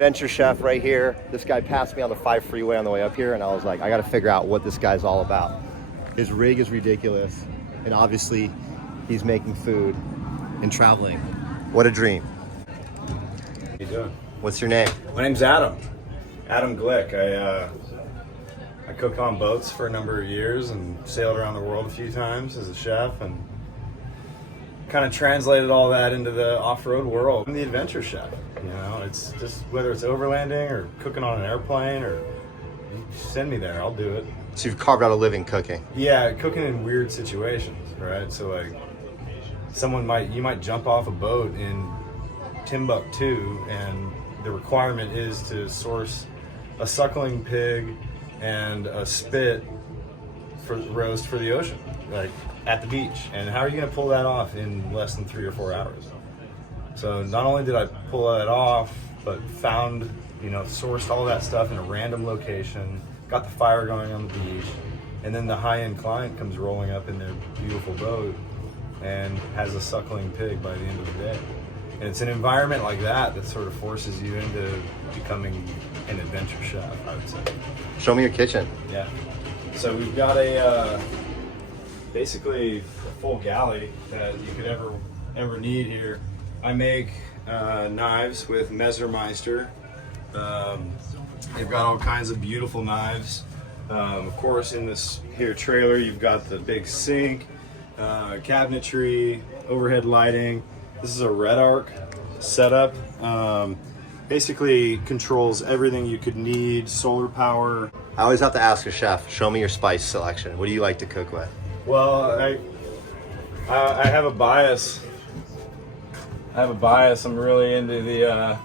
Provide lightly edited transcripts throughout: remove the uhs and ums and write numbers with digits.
Adventure Chef right here. This guy passed me on the 5 freeway on the way up here, and I was like, I gotta figure out what this guy's all about. His rig is ridiculous, and obviously he's making food and traveling. What a dream. How you doing? What's your name? My name's Adam. Adam Glick. I cooked on boats for a number of years and sailed around the world a few times as a chef, and kind of translated all that into the off-road world. I'm the adventure chef. You know, it's just whether it's overlanding or cooking on an airplane, or you send me there, I'll do it. So you've carved out a living cooking. Yeah, cooking in weird situations, right? So like, you might jump off a boat in Timbuktu, and the requirement is to source a suckling pig and a spit for roast for the ocean, like at the beach. And how are you going to pull that off in less than 3 or 4 hours? So not only did I pull that off, but found, sourced all that stuff in a random location, got the fire going on the beach, and then the high-end client comes rolling up in their beautiful boat and has a suckling pig by the end of the day. And it's an environment like that that sort of forces you into becoming an adventure chef, I would say. Show me your kitchen. Yeah. So we've got basically a full galley that you could ever need here. I make knives with Messermeister. They've got all kinds of beautiful knives. Of course, in this here trailer, you've got the big sink, cabinetry, overhead lighting. This is a Red Arc setup. Basically controls everything you could need, solar power. I always have to ask a chef, show me your spice selection. What do you like to cook with? Well, I have a bias. I'm really into the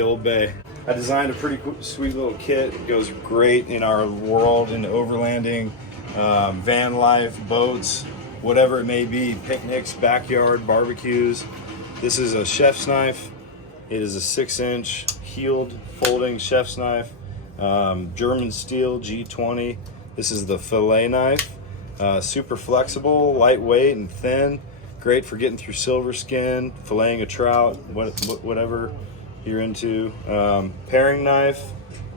Old Bay. I designed a pretty sweet little kit. It goes great in our world, in overlanding, van life, boats, whatever it may be, picnics, backyard, barbecues. This is a chef's knife. It is a 6-inch heeled folding chef's knife, German steel G20. This is the fillet knife, super flexible, lightweight and thin. Great for getting through silver skin, filleting a trout, whatever you're into. Paring knife,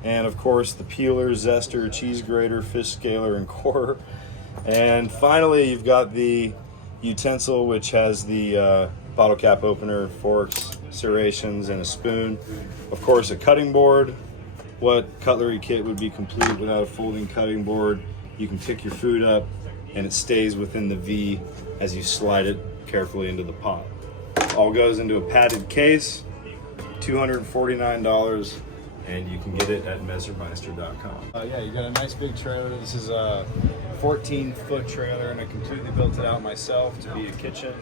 and of course the peeler, zester, cheese grater, fish scaler, and core. And finally, you've got the utensil, which has the bottle cap opener, forks, serrations, and a spoon. Of course, a cutting board. What cutlery kit would be complete without a folding cutting board? You can pick your food up, and it stays within the V as you slide it carefully into the pot. All goes into a padded case, $249, and you can get it at Messermeister.com. Yeah, you got a nice big trailer. This is a 14-foot trailer, and I completely built it out myself to be a kitchen,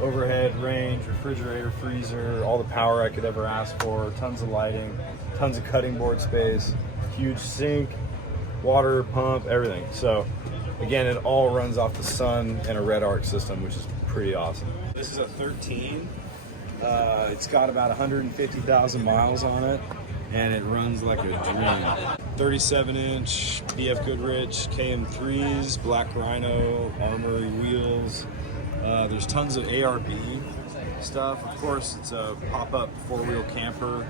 overhead range, refrigerator, freezer, all the power I could ever ask for, tons of lighting, tons of cutting board space, huge sink, water pump, everything. So again, it all runs off the sun and a Red Arc system, which is pretty awesome. This is a 13. It's got about 150,000 miles on it, and it runs like a dream. 37-inch BF Goodrich KM3s, Black Rhino, Armory wheels. There's tons of ARB stuff. Of course, it's a pop-up 4-wheel camper.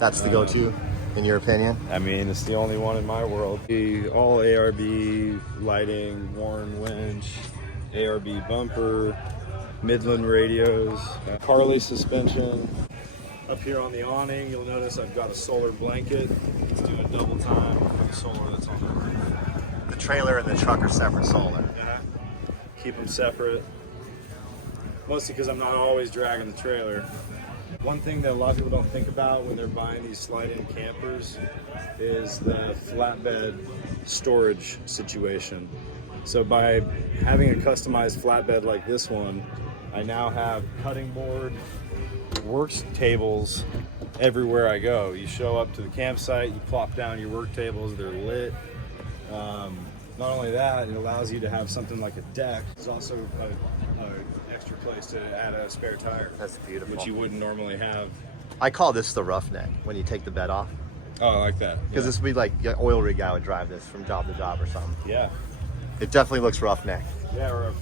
That's the go-to, in your opinion? I mean, it's the only one in my world. All ARB lighting, Warren winch, ARB bumper, Midland radios, Carly suspension. Up here on the awning, you'll notice I've got a solar blanket. It's doing double time with the solar that's on the roof. The trailer and the truck are separate solar. Yeah, keep them separate. Mostly because I'm not always dragging the trailer. One thing that a lot of people don't think about when they're buying these slide-in campers is the flatbed storage situation. So by having a customized flatbed like this one, I now have cutting board, work tables everywhere I go. You show up to the campsite, you plop down your work tables, they're lit. Not only that, it allows you to have something like a deck. There's also an extra place to add a spare tire. That's beautiful. Which you wouldn't normally have. I call this the roughneck, when you take the bed off. Oh, I like that. Because this would be like an oil rig guy would drive this from job to job or something. Yeah. It definitely looks roughneck. Yeah, or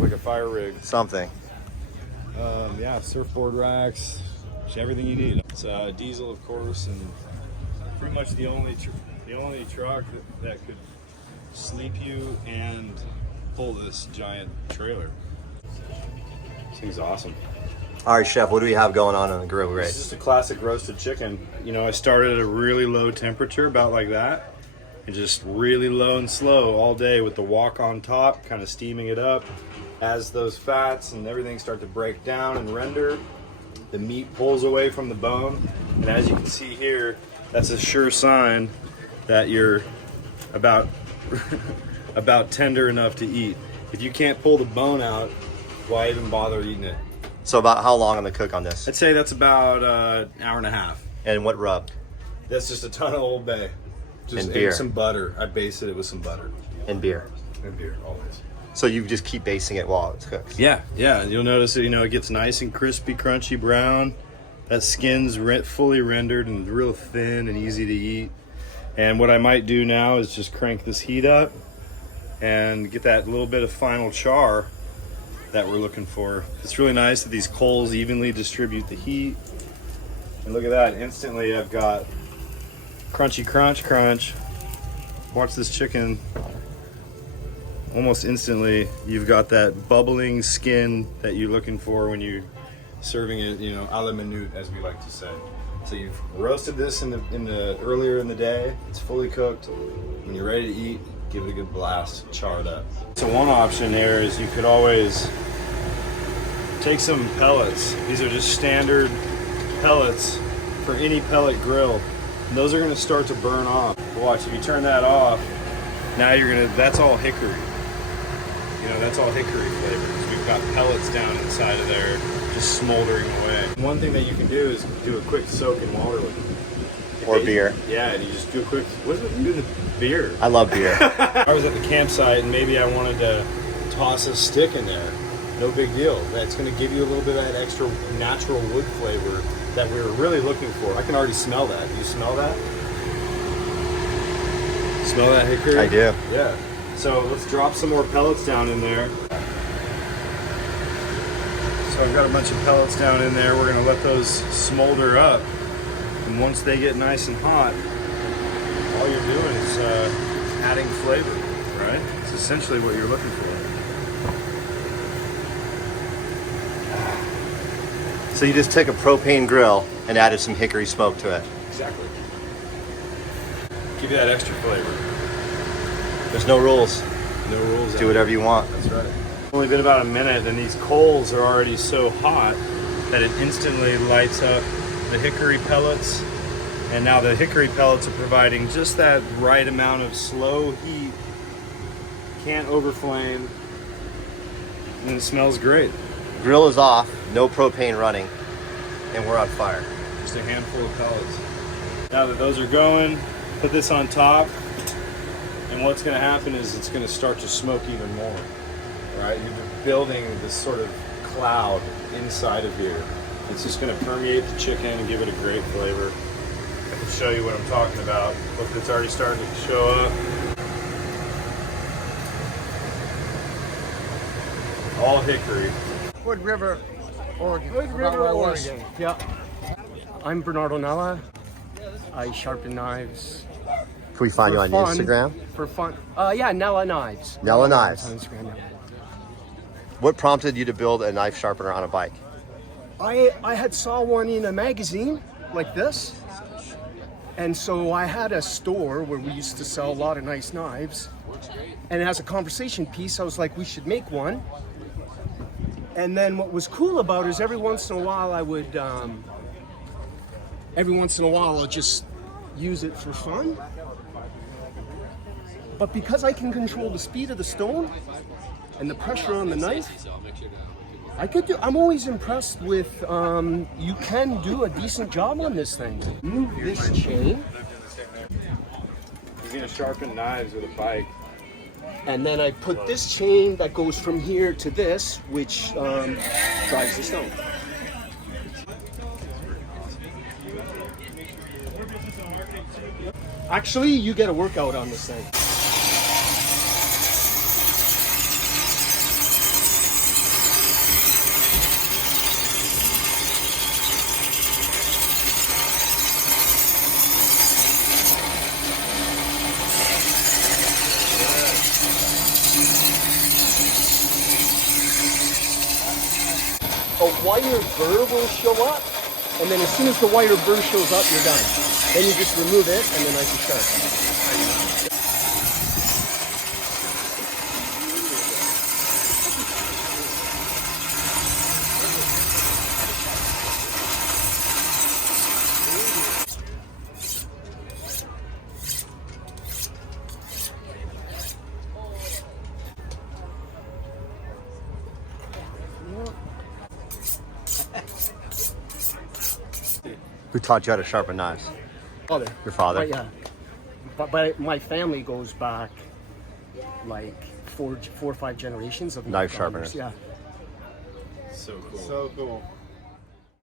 like a fire rig. Something. Yeah, surfboard racks, It's everything you need. It's diesel, of course, and pretty much the only truck that could sleep you and pull this giant trailer. This thing's awesome. All right, Chef, what do we have going on the grill It's just a classic roasted chicken. You know, I started at a really low temperature, about like that, and just really low and slow all day with the wok on top, kind of steaming it up. As those fats and everything start to break down and render, the meat pulls away from the bone, and as you can see here, that's a sure sign that you're about about tender enough to eat. If you can't pull the bone out, why even bother eating it? So about how long on the cook on this? I'd say that's about an hour and a half. And what rub? That's just a ton of Old Bay. Just and beer. And some butter. I basted it with some butter. And beer. And beer, always. So you just keep basting it while it's cooked? Yeah. You'll notice that, it gets nice and crispy, crunchy brown. That skin's fully rendered and real thin and easy to eat. And what I might do now is just crank this heat up and get that little bit of final char that we're looking for. It's really nice that these coals evenly distribute the heat. And look at that, instantly I've got crunchy crunch. Watch this chicken. Almost instantly, you've got that bubbling skin that you're looking for when you're serving it, a la minute, as we like to say. So you've roasted this earlier in the day. It's fully cooked. When you're ready to eat, give it a good blast, char it up. So one option there is you could always take some pellets. These are just standard pellets for any pellet grill. And those are going to start to burn off. Watch, if you turn that off, now that's all hickory. That's all hickory flavors. We've got pellets down inside of there, just smoldering away. One thing that you can do is do a quick soak in water with it. Or beer. Yeah, and you just do a quick, what is it you do to beer? I love beer. I was at the campsite and maybe I wanted to toss a stick in there. No big deal. That's going to give you a little bit of that extra natural wood flavor that we were really looking for. I can already smell that. Do you smell that? Smell that hickory? I do. Yeah. So let's drop some more pellets down in there. So I've got a bunch of pellets down in there. We're going to let those smolder up. And once they get nice and hot, all you're doing is adding flavor, right? It's essentially what you're looking for. So you just took a propane grill and added some hickory smoke to it. Exactly. Give you that extra flavor. There's no rules. No rules. Do whatever you want. That's right. Only been about a minute and these coals are already so hot that it instantly lights up the hickory pellets. And now the hickory pellets are providing just that right amount of slow heat. Can't overflame. And it smells great. Grill is off, no propane running, and we're on fire. Just a handful of pellets. Now that those are going, put this on top. And what's going to happen is it's going to start to smoke even more. Right? You're building this sort of cloud inside of here. It's just going to permeate the chicken and give it a great flavor. I can show you what I'm talking about. Look, it's already starting to show up. All hickory. Wood River, Oregon. Wood River, Oregon. Oregon. Yeah. I'm Bernardo Nella. I sharpen knives. Can we find you for on fun, Instagram? For fun. Yeah, Nella Knives. Nella Knives. On Instagram, yeah. What prompted you to build a knife sharpener on a bike? I had saw one in a magazine like this. And so I had a store where we used to sell a lot of nice knives. And as a conversation piece, I was like, we should make one. And then what was cool about it is every once in a while I would, I'll just use it for fun. But because I can control the speed of the stone and the pressure on the knife, I'm always impressed with, you can do a decent job on this thing. Move this chain. You're going to sharpen knives with a bike. And then I put this chain that goes from here to this, which drives the stone. Actually, you get a workout on this thing. wire burr will show up, and then as soon as the wire burr shows up, you're done. Then you just remove it, and then nice and sharp. Who taught you how to sharpen knives? Father. Your father? Right, yeah. But my family goes back like four or five generations of Knife gardeners. sharpeners. Yeah. So cool. So cool.